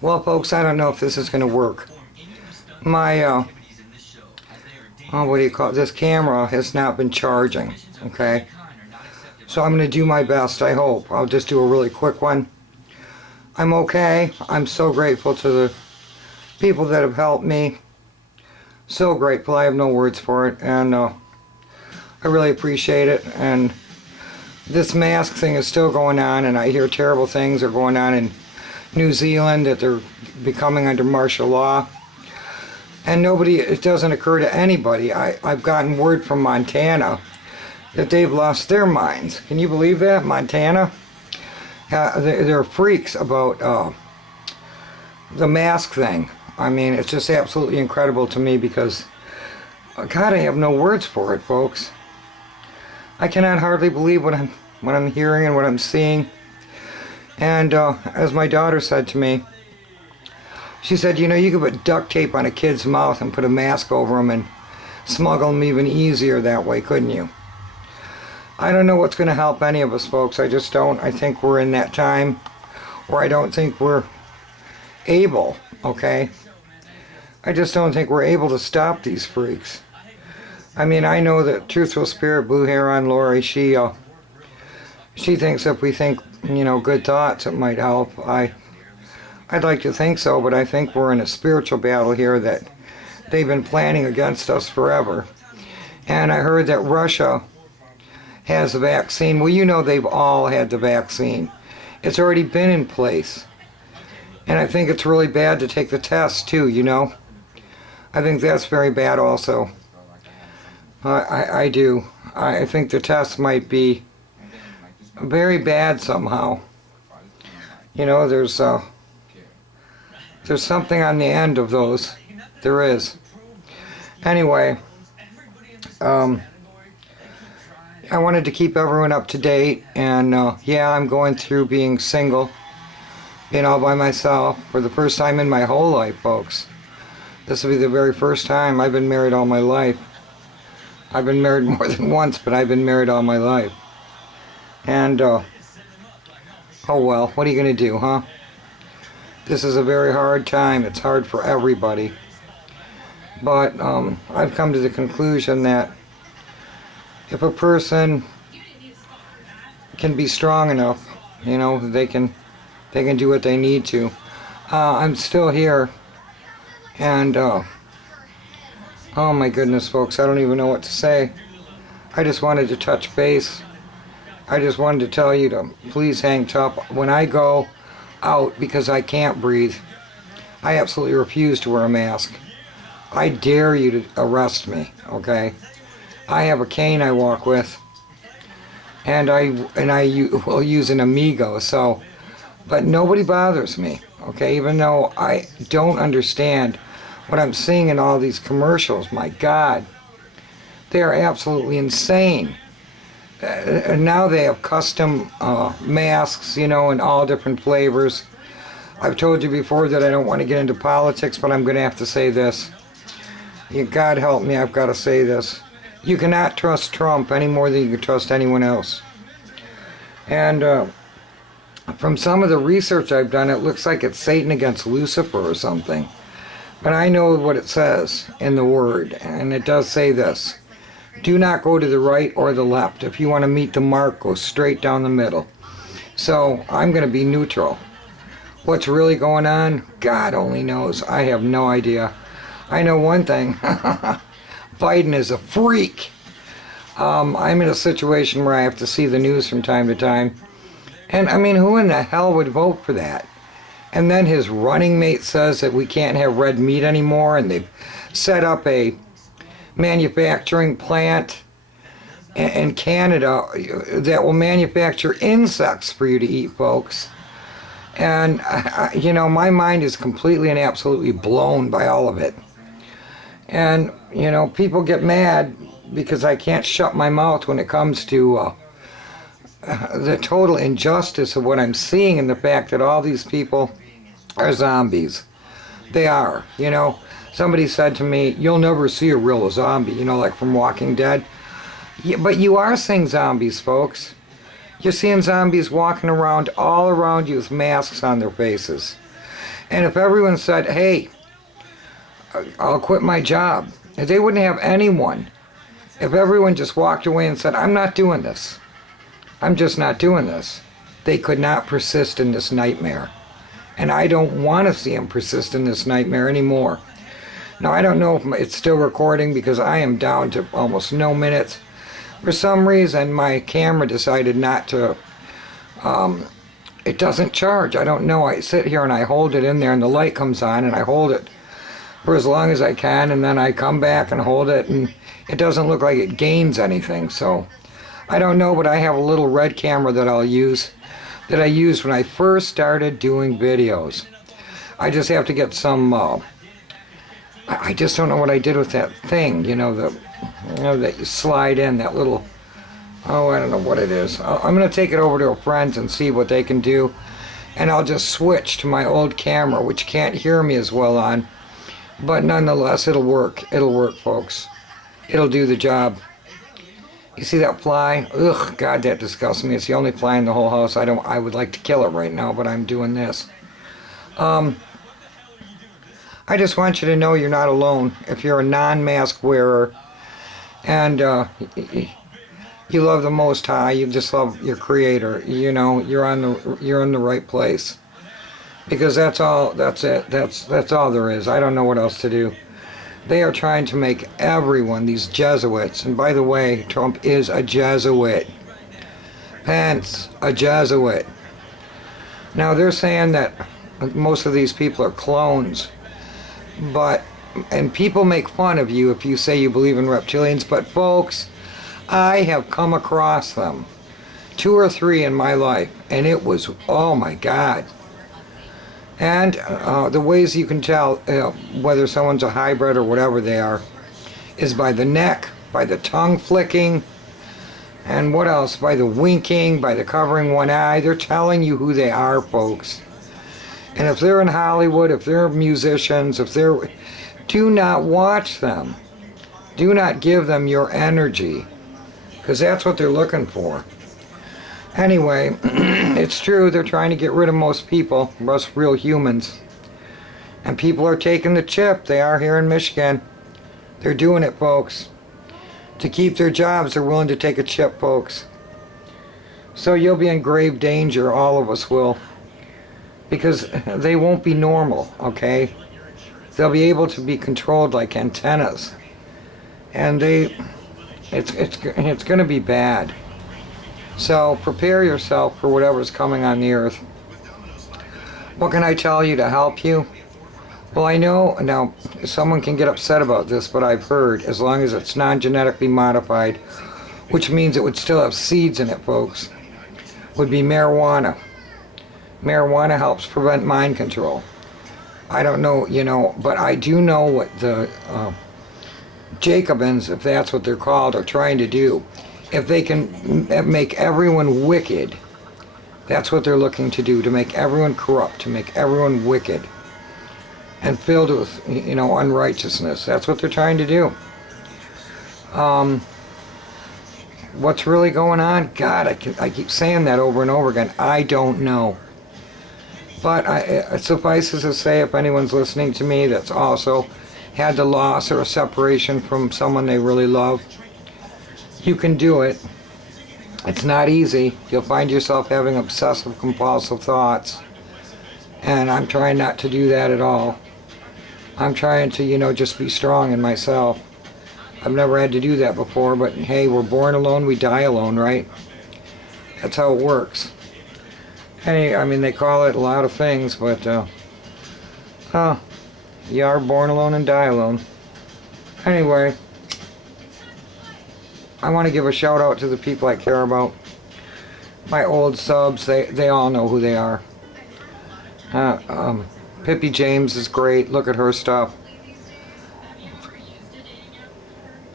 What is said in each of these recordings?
Well, folks, I don't know if this is going to work. My, what do you call it? This camera has not been charging, okay? So I'm going to do my best, I hope. I'll just do a really quick one. I'm okay. I'm so grateful to the people that have helped me. So grateful. I have no words for it. And I really appreciate it. And this mask thing is still going on, and I hear terrible things are going on in New Zealand, that they're becoming under martial law. And it doesn't occur to anybody. I've gotten word from Montana that they've lost their minds. Can you believe that? Montana? They're freaks about the mask thing. I mean, it's just absolutely incredible to me because, God, I have no words for it, folks. I cannot hardly believe what I'm hearing and what I'm seeing. And as my daughter said to me, she said, you know, you could put duct tape on a kid's mouth and put a mask over him and smuggle him even easier that way, couldn't you? I don't know what's going to help any of us, folks. I just don't. I think we're in that time where I don't think we're able, okay? I just don't think we're able to stop these freaks. I mean, I know that Truthful Spirit, Blue Heron, Lori, she thinks if we think, you know, good thoughts, it might help. I'd like to think so, but I think we're in a spiritual battle here that they've been planning against us forever. And I heard that Russia has the vaccine. Well, you know, they've all had the vaccine. It's already been in place. And I think it's really bad to take the test too, you know. I think that's very bad also. I do. I think the test might be very bad somehow. You know, there's something on the end of those. There is. Anyway, I wanted to keep everyone up to date, and yeah, I'm going through being single, being all by myself for the first time in my whole life, folks. This will be the very first time. I've been married all my life. I've been married more than once, but I've been married all my life. And, oh well, what are you going to do, huh? This is a very hard time. It's hard for everybody. But I've come to the conclusion that if a person can be strong enough, you know, they can do what they need to. I'm still here. And, oh my goodness, folks, I don't even know what to say. I just wanted to touch base. I just wanted to tell you to please hang tough. When I go out because I can't breathe, I absolutely refuse to wear a mask. I dare you to arrest me, okay? I have a cane I walk with, and I will use an Amigo, so, but nobody bothers me, okay? Even though I don't understand what I'm seeing in all these commercials, my God, they are absolutely insane. And now they have custom masks, you know, in all different flavors. I've told you before that I don't want to get into politics, but I'm going to have to say this. God help me, I've got to say this. You cannot trust Trump any more than you can trust anyone else. And from some of the research I've done, it looks like it's Satan against Lucifer or something. But I know what it says in the Word, and it does say this. Do not go to the right or the left. If you want to meet the mark, go straight down the middle. So I'm going to be neutral. What's really going on? God only knows. I have no idea. I know one thing. Biden is a freak. I'm in a situation where I have to see the news from time to time. And I mean, who in the hell would vote for that? And then his running mate says that we can't have red meat anymore, and they've set up a manufacturing plant in Canada that will manufacture insects for you to eat, folks. And, you know, my mind is completely and absolutely blown by all of it. And, you know, people get mad because I can't shut my mouth when it comes to the total injustice of what I'm seeing and the fact that all these people are zombies. They are, you know. Somebody said to me, you'll never see a real zombie, you know, like from Walking Dead. Yeah, but you are seeing zombies, folks. You're seeing zombies walking around all around you with masks on their faces. And if everyone said, hey, I'll quit my job, they wouldn't have anyone. If everyone just walked away and said, I'm not doing this, I'm just not doing this, they could not persist in this nightmare. And I don't want to see them persist in this nightmare anymore. Now, I don't know if it's still recording because I am down to almost no minutes. For some reason, my camera decided not to, it doesn't charge. I don't know. I sit here and I hold it in there and the light comes on and I hold it for as long as I can, and then I come back and hold it and it doesn't look like it gains anything. So I don't know, but I have a little red camera that I'll use, that I used when I first started doing videos. I just have to get some, I just don't know what I did with that thing, that you slide in, that little, I don't know what it is. I'm going to take it over to a friend's and see what they can do, and I'll just switch to my old camera, which can't hear me as well on, but nonetheless, it'll work. It'll work, folks. It'll do the job. You see that fly? Ugh, God, that disgusts me. It's the only fly in the whole house. I would like to kill it right now, but I'm doing this. I just want you to know you're not alone. If you're a non-mask wearer and you love the Most High, you just love your Creator, you're in the right place. Because that's all. That's it. That's all there is. I don't know what else to do. They are trying to make everyone, these Jesuits, and by the way, Trump is a Jesuit. Pence, a Jesuit. Now they're saying that most of these people are clones, and people make fun of you if you say you believe in reptilians, but folks, I have come across them. 2 or 3 in my life, and it was, oh my God. And the ways you can tell whether someone's a hybrid or whatever they are is by the neck, by the tongue flicking, and what else? By the winking, by the covering one eye. They're telling you who they are, folks. And if they're in Hollywood, if they're musicians, do not watch them. Do not give them your energy, because that's what they're looking for. Anyway, it's true, they're trying to get rid of most people, most real humans. And people are taking the chip. They are here in Michigan. They're doing it, folks. To keep their jobs, they're willing to take a chip, folks. So you'll be in grave danger, all of us will. Because they won't be normal, okay? They'll be able to be controlled like antennas. And it's going to be bad. So prepare yourself for whatever's coming on the earth. What can I tell you to help you? Well, I know, now, someone can get upset about this, but I've heard, as long as it's non-genetically modified, which means it would still have seeds in it, folks, would be marijuana. Marijuana helps prevent mind control. I don't know, but I do know what the Jacobins, if that's what they're called, are trying to do. If they can make everyone wicked, that's what they're looking to do, to make everyone corrupt, to make everyone wicked and filled with, unrighteousness. That's what they're trying to do. What's really going on? God, I keep saying that over and over again. I don't know. But it suffices to say, if anyone's listening to me that's also had the loss or a separation from someone they really love, you can do it. It's not easy. You'll find yourself having obsessive compulsive thoughts. And I'm trying not to do that at all. I'm trying to, just be strong in myself. I've never had to do that before, but hey, we're born alone, we die alone, right? That's how it works. Hey, they call it a lot of things, but you are born alone and die alone. Anyway, I want to give a shout out to the people I care about. My old subs, they all know who they are. Pippi James is great. Look at her stuff.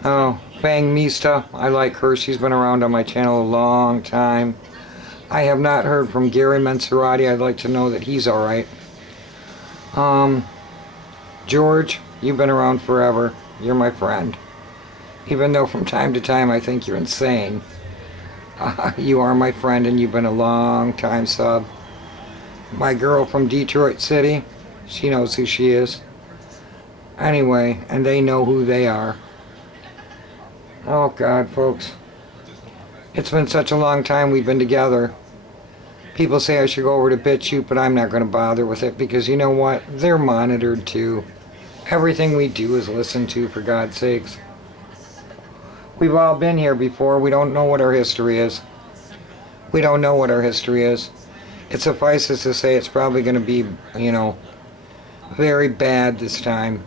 Oh, Fang Mista, I like her. She's been around on my channel a long time. I have not heard from Gary Menserati. I'd like to know that he's alright. George, you've been around forever. You're my friend. Even though from time to time I think you're insane. You are my friend and you've been a long time sub. My girl from Detroit City, She knows who she is. Anyway, and they know who they are. Oh God, folks. It's been such a long time we've been together. People say I should go over to BitChute, but I'm not going to bother with it because you know what? They're monitored too. Everything we do is listened to, for God's sakes. We've all been here before. We don't know what our history is. We don't know what our history is. It suffices to say it's probably going to be, you know, very bad this time.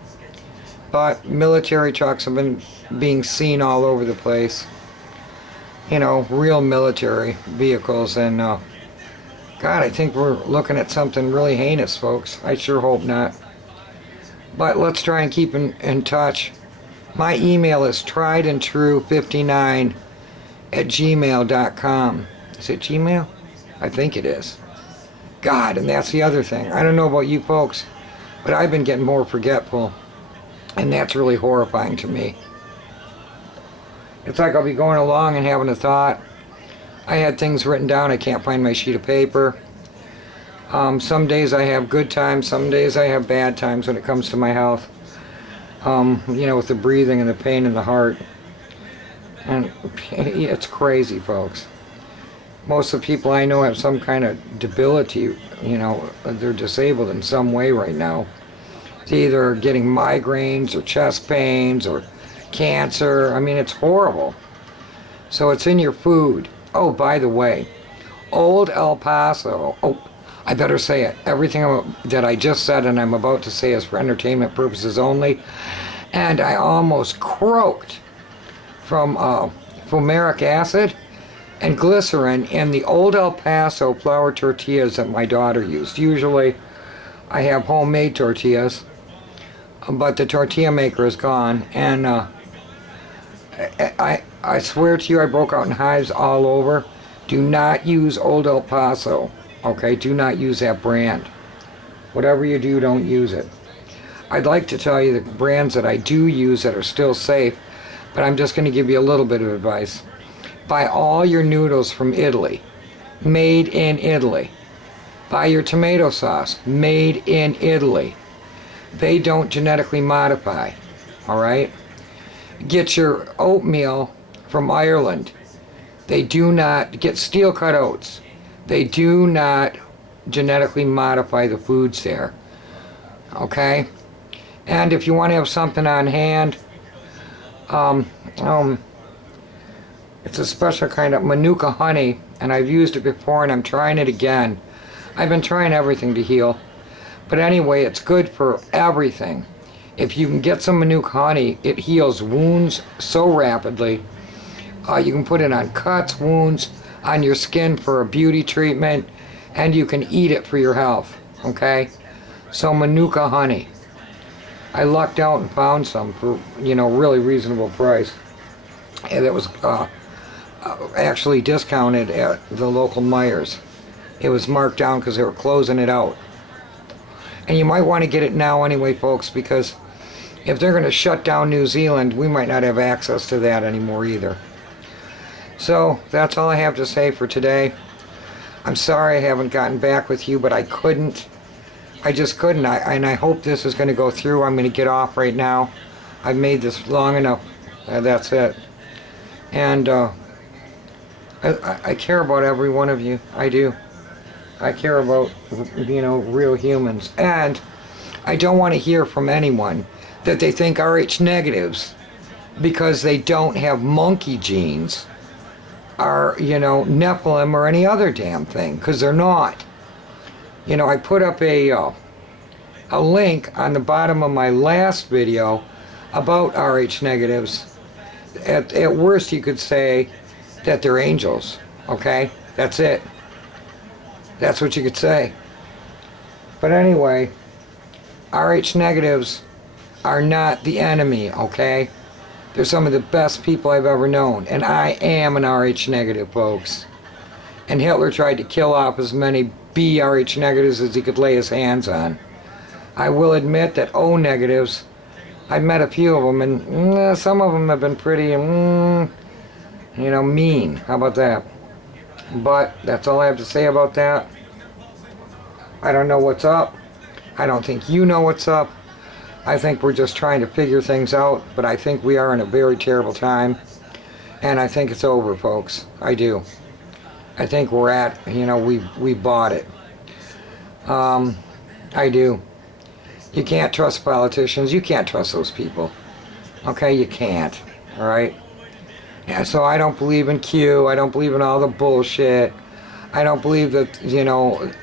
But military trucks have been being seen all over the place. You know, real military vehicles. And, God, I think we're looking at something really heinous, folks. I sure hope not. But let's try and keep in touch. My email is triedandtrue59@gmail.com. Is it Gmail? I think it is. God, and that's the other thing. I don't know about you folks, but I've been getting more forgetful. And that's really horrifying to me. It's like I'll be going along and having a thought. I had things written down. I can't find my sheet of paper. Some days I have good times. Some days I have bad times when it comes to my health. You know, with the breathing and the pain in the heart. And it's crazy, folks. Most of the people I know have some kind of debility. You know, they're disabled in some way right now. It's either getting migraines or chest pains or cancer. I mean, it's horrible. So it's in your food. Oh, by the way, Old El Paso. Oh, I better say it. Everything that I just said and I'm about to say is for entertainment purposes only. And I almost croaked from fumaric acid and glycerin in the Old El Paso flour tortillas that my daughter used. Usually I have homemade tortillas, but the tortilla maker is gone. And I swear to you, I broke out in hives all over. Do not use Old El Paso. Okay, do not use that brand. Whatever you do, don't use it. I'd like to tell you the brands that I do use that are still safe, but I'm just going to give you a little bit of advice. Buy all your noodles from Italy, made in Italy. Buy your tomato sauce, made in Italy. They don't genetically modify, all right? Get your oatmeal from Ireland. They do not get steel cut oats. They do not genetically modify the foods there. Okay? And if you want to have something on hand, it's a special kind of Manuka honey, and I've used it before and I'm trying it again. I've been trying everything to heal. But anyway, it's good for everything. If you can get some Manuka honey, it heals wounds so rapidly. You can put it on cuts, wounds, on your skin for a beauty treatment, and you can eat it for your health, okay? So Manuka honey. I lucked out and found some for, you know, really reasonable price. And it was actually discounted at the local Myers. It was marked down because they were closing it out. And you might want to get it now anyway, folks, because if they're going to shut down New Zealand, we might not have access to that anymore either. So that's all I have to say for today. I'm sorry I haven't gotten back with you, but I couldn't. I just couldn't. And I hope this is going to go through. I'm going to get off right now. I've made this long enough. That's it. And I care about every one of you. I do. I care about, you know, real humans. And I don't want to hear from anyone that they think Rh negatives, because they don't have monkey genes, are, you know, Nephilim or any other damn thing, because they're not. You know, I put up a link on the bottom of my last video about Rh negatives. At worst, you could say that they're angels, okay? That's it. That's what you could say. But anyway, Rh negatives are not the enemy, okay? They're some of the best people I've ever known. And I am an Rh negative, folks. And Hitler tried to kill off as many B Rh negatives as he could lay his hands on. I will admit that O negatives, I've met a few of them, and some of them have been pretty, you know, mean. How about that? But that's all I have to say about that. I don't know what's up. I don't think you know what's up. I think we're just trying to figure things out, but I think we are in a very terrible time. And I think it's over, folks. I do. I think we're at, we bought it. I do. You can't trust politicians. You can't trust those people. Okay, you can't. All right? Yeah, so I don't believe in Q. I don't believe in all the bullshit. I don't believe that,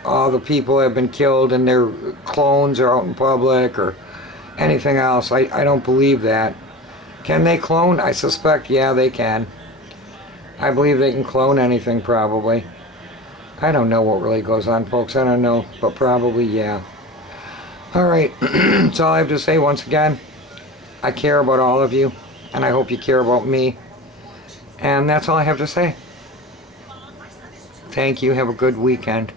all the people have been killed and their clones are out in public or anything else. I don't believe that. Can they clone? I suspect, yeah, they can. I believe they can clone anything, probably. I don't know what really goes on, folks. I don't know, but probably, yeah. All right, that's all I have to say. Once again, I care about all of you, and I hope you care about me. And that's all I have to say. Thank you. Have a good weekend.